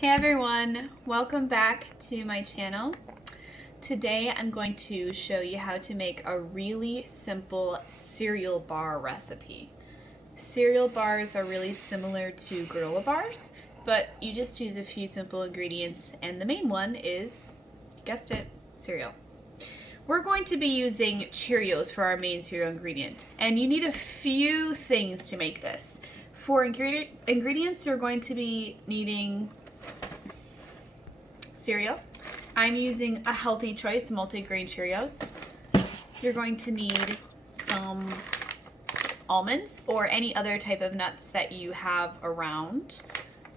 Hey everyone, welcome back to my channel. Today I'm going to show you how to make a really simple cereal bar recipe. Cereal bars are really similar to granola bars, but you just use a few simple ingredients, and the main one is, guessed it, cereal. We're going to be using Cheerios for our main cereal ingredient, and you need a few things to make this. For ingredients, you're going to be needing cereal. I'm using a Healthy Choice multigrain Cheerios. You're going to need some almonds or any other type of nuts that you have around.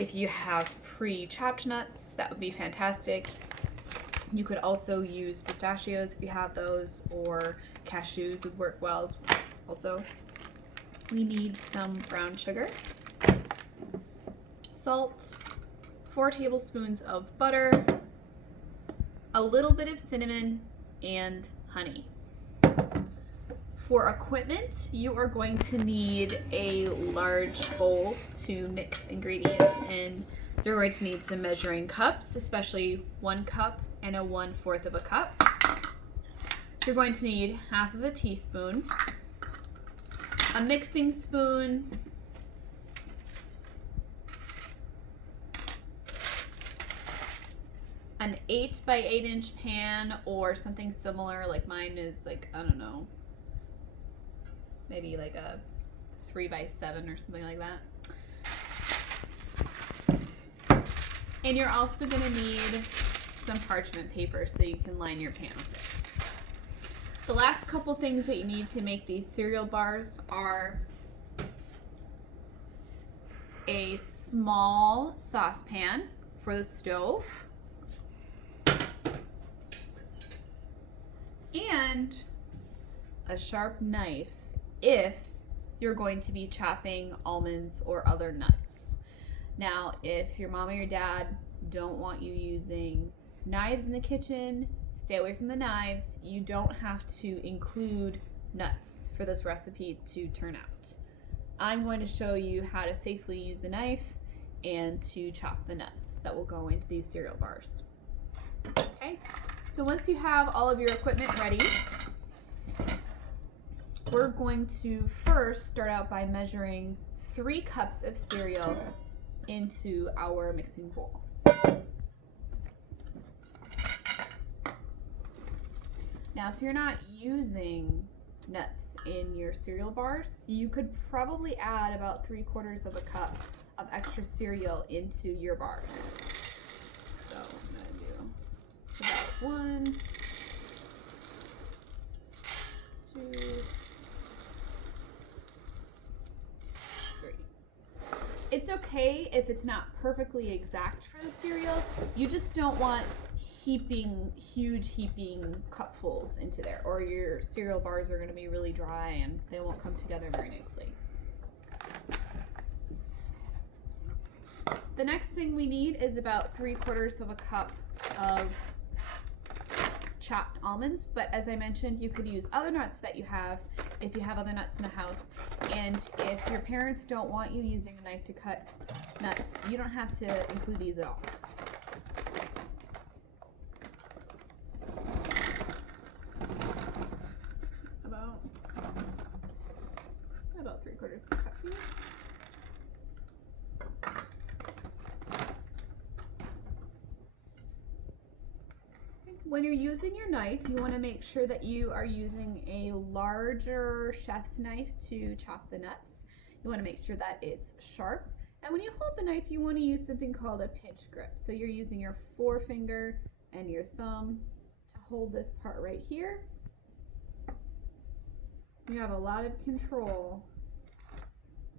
If you have pre-chopped nuts, that would be fantastic. You could also use pistachios if you have those, or cashews would work well also. We need some brown sugar, salt, 4 tablespoons of butter, a little bit of cinnamon, and honey. For equipment, you are going to need a large bowl to mix ingredients in. You're going to need some measuring cups, especially 1 cup and a 1/4 of a cup. You're going to need 1/2 of a teaspoon, a mixing spoon, an 8 by 8 inch pan or something similar, like mine is like, I don't know, maybe like a 3 by 7 or something like that. And you're also going to need some parchment paper so you can line your pan with it. The last couple things that you need to make these cereal bars are a small saucepan for the stove, and a sharp knife if you're going to be chopping almonds or other nuts. Now, if your mom or your dad don't want you using knives in the kitchen, stay away from the knives. You don't have to include nuts for this recipe to turn out. I'm going to show you how to safely use the knife and to chop the nuts that will go into these cereal bars. Okay, so once you have all of your equipment ready, we're going to first start out by measuring 3 cups of cereal into our mixing bowl. Now, if you're not using nuts in your cereal bars, you could probably add about 3/4 of a cup of extra cereal into your bars. So I'm going to do about 1, 2, 3. It's okay if it's not perfectly exact for the cereal. You just don't want huge heaping cupfuls into there, or your cereal bars are going to be really dry and they won't come together very nicely. The next thing we need is about 3/4 of a cup of chopped almonds, but as I mentioned, you could use other nuts that you have if you have other nuts in the house. And if your parents don't want you using a knife to cut nuts, you don't have to include these at all. About 3/4 of a cup here. When you're using your knife, you want to make sure that you are using a larger chef's knife to chop the nuts. You want to make sure that it's sharp. And when you hold the knife, you want to use something called a pinch grip. So you're using your forefinger and your thumb to hold this part right here. You have a lot of control.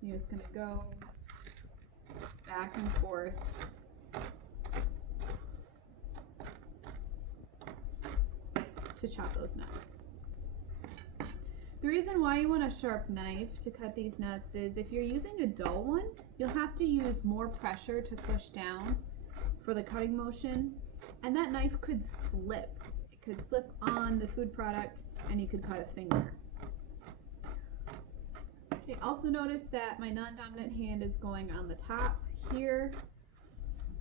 You're just going to go back and forth. To chop those nuts. The reason why you want a sharp knife to cut these nuts is if you're using a dull one, you'll have to use more pressure to push down for the cutting motion, and that knife could slip. It could slip on the food product and you could cut a finger. Okay, also notice that my non-dominant hand is going on the top here.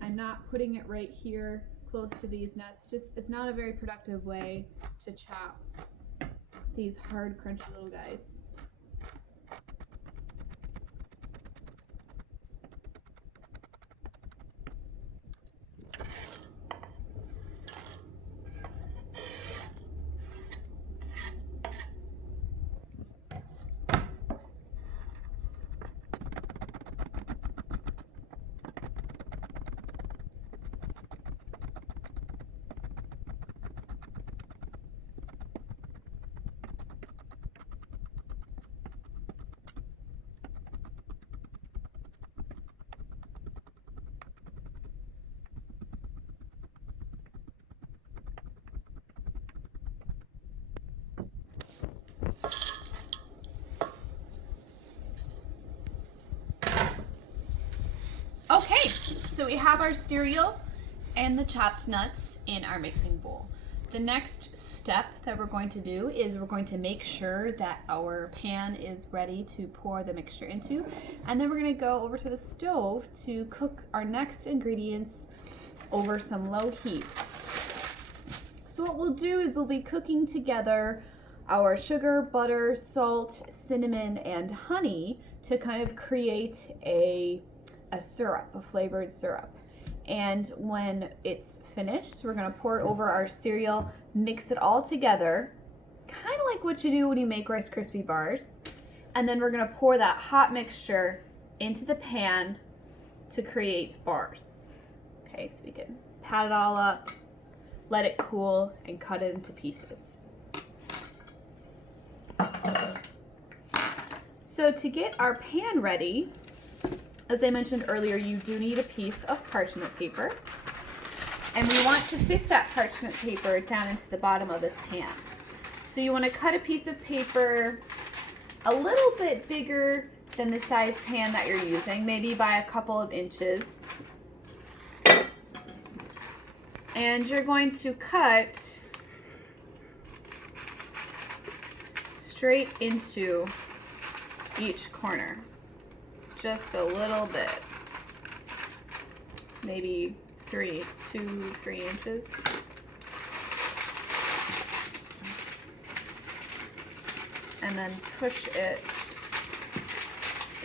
I'm I'm not putting it right here close to these nuts. Just, it's not a very productive way to chop these hard, crunchy little guys. Okay, so we have our cereal and the chopped nuts in our mixing bowl. The next step that we're going to do is we're going to make sure that our pan is ready to pour the mixture into, and then we're going to go over to the stove to cook our next ingredients over some low heat. So what we'll do is we'll be cooking together our sugar, butter, salt, cinnamon, and honey to kind of create a syrup, a flavored syrup. And when it's finished, we're going to pour it over our cereal, mix it all together, kind of like what you do when you make Rice Krispie bars. And then we're going to pour that hot mixture into the pan to create bars. Okay, so we can pat it all up, let it cool, and cut it into pieces. So to get our pan ready, as I mentioned earlier, you do need a piece of parchment paper. And we want to fit that parchment paper down into the bottom of this pan. So you want to cut a piece of paper a little bit bigger than the size pan that you're using, maybe by a couple of inches. And you're going to cut straight into each corner. Just a little bit, maybe 2-3 inches. And then push it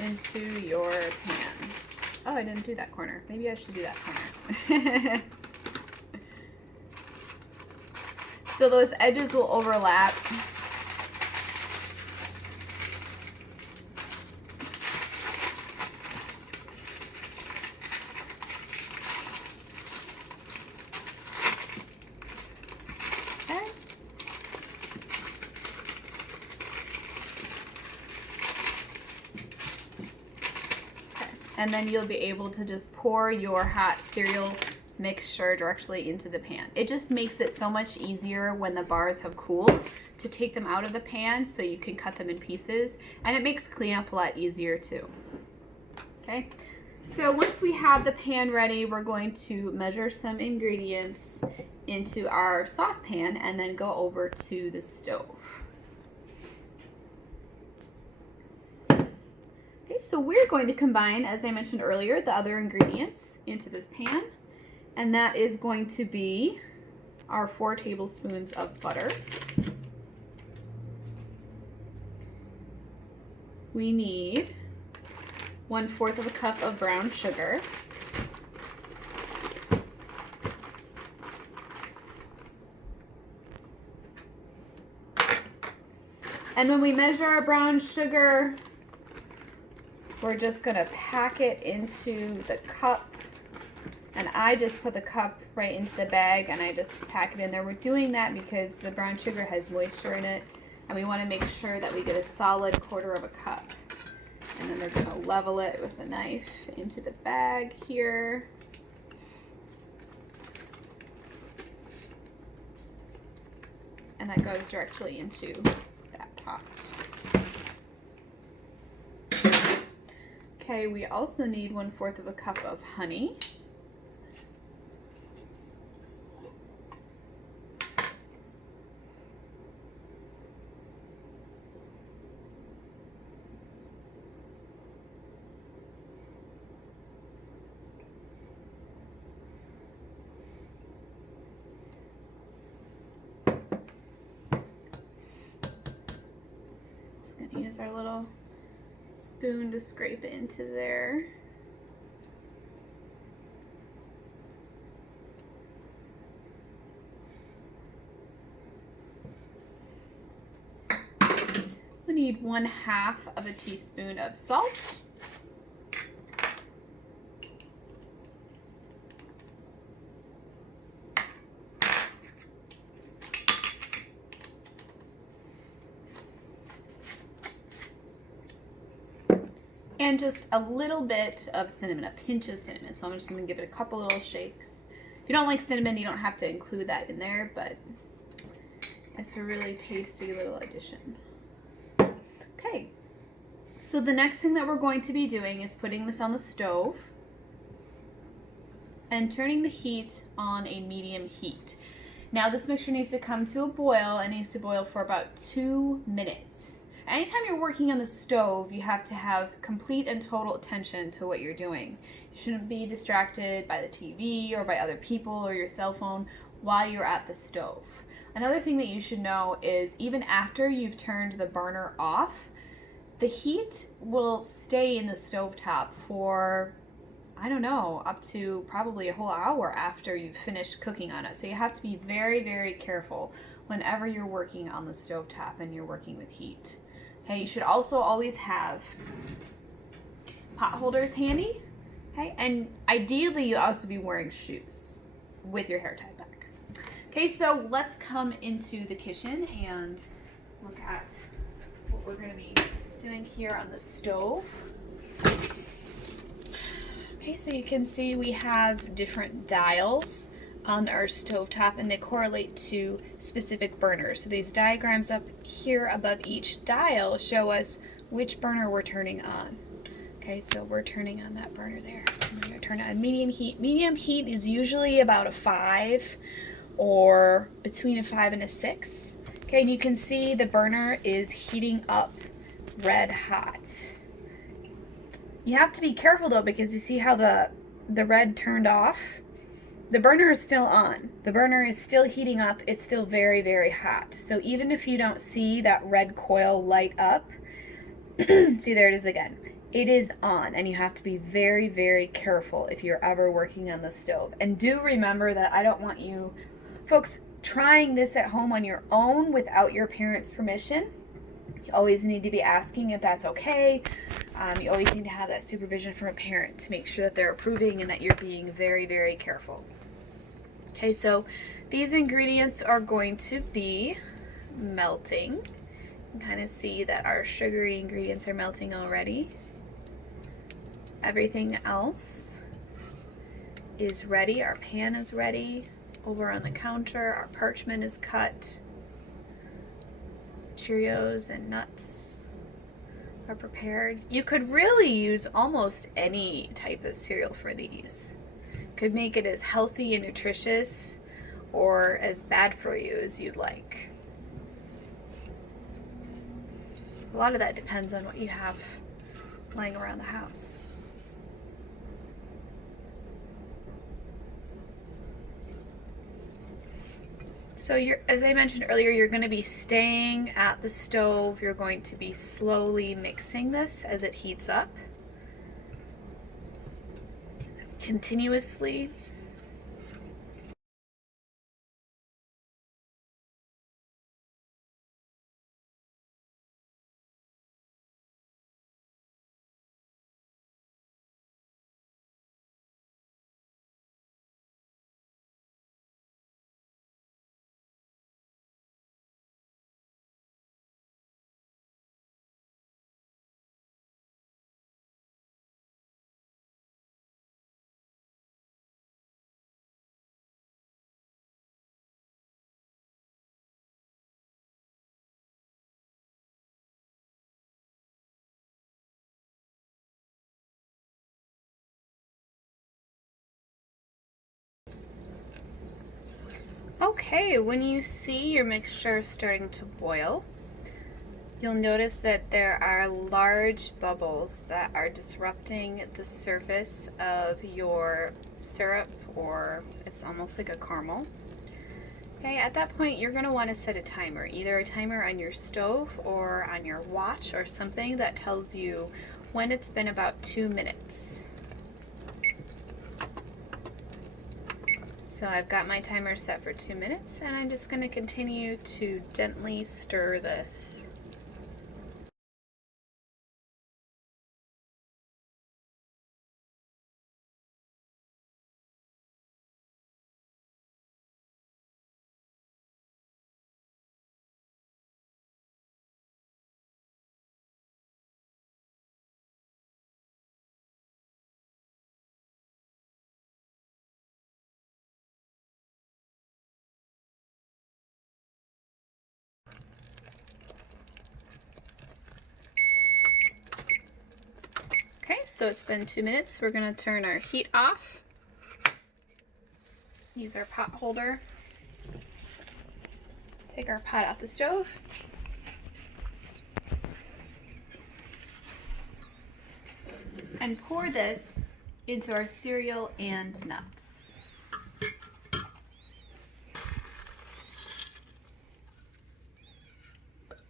into your pan. Oh, I didn't do that corner. Maybe I should do that corner. So those edges will overlap. And then you'll be able to just pour your hot cereal mixture directly into the pan. It just makes it so much easier when the bars have cooled to take them out of the pan so you can cut them in pieces, and it makes cleanup a lot easier too. Okay, so once we have the pan ready, we're going to measure some ingredients into our saucepan and then go over to the stove. Okay, so we're going to combine, as I mentioned earlier, the other ingredients into this pan, and that is going to be our 4 tablespoons of butter. We need 1/4 of a cup of brown sugar. And when we measure our brown sugar, we're just gonna pack it into the cup. And I just put the cup right into the bag and I just pack it in there. We're doing that because the brown sugar has moisture in it, and we wanna make sure that we get a solid 1/4 of a cup. And then we're gonna level it with a knife into the bag here. And that goes directly into that pot. Okay, we also need 1/4 of a cup of honey. use our little spoon to scrape it into there. We need 1/2 of a teaspoon of salt. And just a little bit of cinnamon, a pinch of cinnamon. So I'm just gonna give it a couple little shakes. If you don't like cinnamon, you don't have to include that in there, but it's a really tasty little addition. Okay, so the next thing that we're going to be doing is putting this on the stove and turning the heat on a medium heat. Now this mixture needs to come to a boil and needs to boil for about 2 minutes. Anytime you're working on the stove, you have to have complete and total attention to what you're doing. You shouldn't be distracted by the TV or by other people or your cell phone while you're at the stove. Another thing that you should know is even after you've turned the burner off, the heat will stay in the stovetop for, I don't know, up to probably a whole hour after you've finished cooking on it. So you have to be very, very careful whenever you're working on the stovetop and you're working with heat. Okay, you should also always have pot holders handy, okay? And ideally you also be wearing shoes with your hair tied back. Okay, so let's come into the kitchen and look at what we're gonna be doing here on the stove. Okay, so you can see we have different dials on our stovetop and they correlate to specific burners. So these diagrams up here above each dial show us which burner we're turning on. Okay, so we're turning on that burner there. I'm gonna turn it on medium heat. Medium heat is usually about a 5 or between a 5 and a 6. Okay, and you can see the burner is heating up red hot. You have to be careful though because you see how the red turned off? The burner is still on. The burner is still heating up. It's still very, very hot. So even if you don't see that red coil light up, see there it is again. It is on and you have to be very, very careful if you're ever working on the stove. And do remember that I don't want you folks trying this at home on your own without your parents' permission. You always need to be asking if that's okay. You always need to have that supervision from a parent to make sure that they're approving and that you're being very, very careful. Okay, so these ingredients are going to be melting. You can kind of see that our sugary ingredients are melting already. Everything else is ready. Our pan is ready. Over on the counter, our parchment is cut. Cheerios and nuts are prepared. You could really use almost any type of cereal for these. Could make it as healthy and nutritious or as bad for you as you'd like. A lot of that depends on what you have lying around the house. So as I mentioned earlier, you're going to be staying at the stove. You're going to be slowly mixing this as it heats up. Continuously. Okay, when you see your mixture starting to boil, you'll notice that there are large bubbles that are disrupting the surface of your syrup, or it's almost like a caramel. Okay, at that point you're going to want to set a timer, either a timer on your stove or on your watch or something that tells you when it's been about 2 minutes. So I've got my timer set for 2 minutes, and I'm just going to continue to gently stir this. Okay, so it's been 2 minutes. We're going to turn our heat off. Use our pot holder. Take our pot off the stove. And pour this into our cereal and nuts.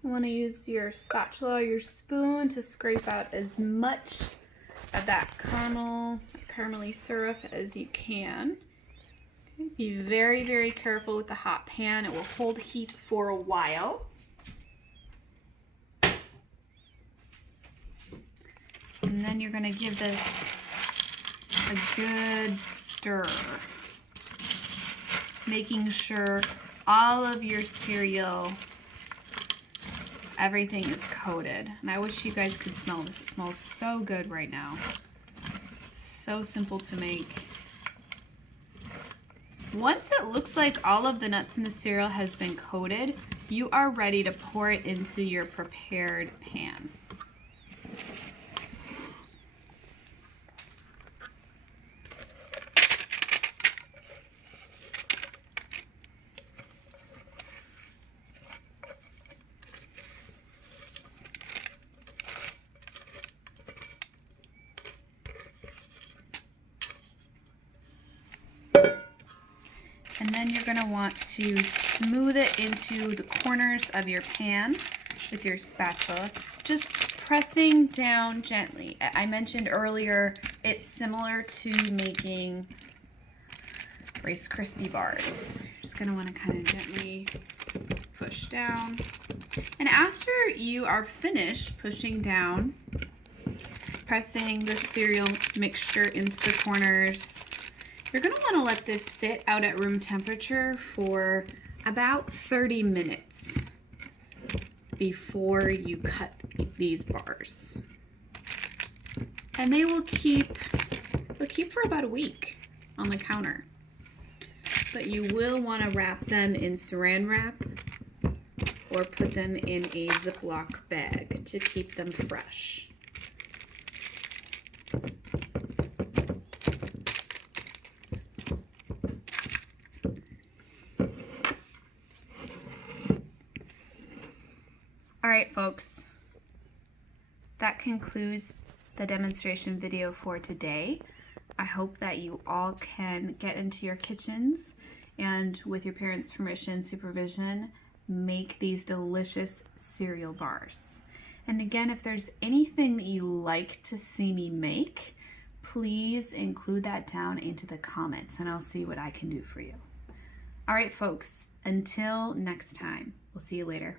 You want to use your spatula or your spoon to scrape out as much of that caramelly syrup as you can. Okay, be very, very careful with the hot pan. It will hold heat for a while. And then you're going to give this a good stir, making sure all of your cereal, everything is coated. And I wish you guys could smell this. It smells so good right now. It's so simple to make. Once it looks like all of the nuts in the cereal has been coated, you are ready to pour it into your prepared pan. And then you're going to want to smooth it into the corners of your pan with your spatula, just pressing down gently. I mentioned earlier, it's similar to making Rice Krispie bars. You're just going to want to kind of gently push down. And after you are finished pushing down, pressing the cereal mixture into the corners, you're going to want to let this sit out at room temperature for about 30 minutes before you cut these bars. And they will keep for about a week on the counter. But you will want to wrap them in saran wrap or put them in a Ziploc bag to keep them fresh. All right, folks, that concludes the demonstration video for today. I hope that you all can get into your kitchens and, with your parents' permission, supervision, make these delicious cereal bars. And again, if there's anything that you like to see me make, please include that down into the comments and I'll see what I can do for you. All right, folks, until next time, we'll see you later.